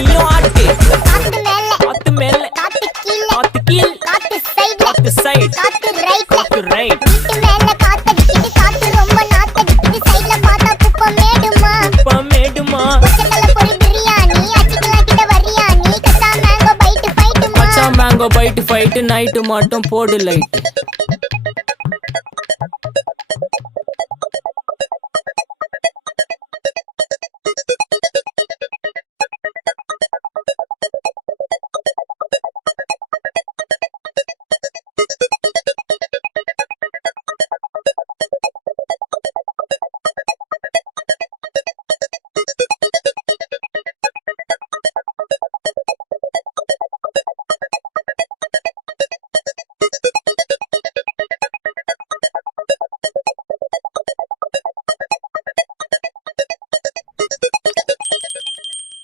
நீயும் ஆட்டு. காத்து மேல காத்து மேல காத்து கீழ காத்து கீழ் காத்து சைடுல காத்து சைடு காத்து ரைட்ல காத்து ரைட். வீட்டு மேல காத்தடிக்குது காத்து ரொம்ப நாத்தடிக்குது சைடுல பார்த்தா குப்பை மேடுமா மேடுமா பச்சைக்கல்ல பொரி பிரியாணி அச்சிக்கலாம் கிட்ட வரியாணி கச்சா மேங்கோ பைட்டு ஃபைட்டுமா மச்சான் மேங்கோ பைட்டு ஃபைட்டு நைட்டு மட்டும் போடு லைட்.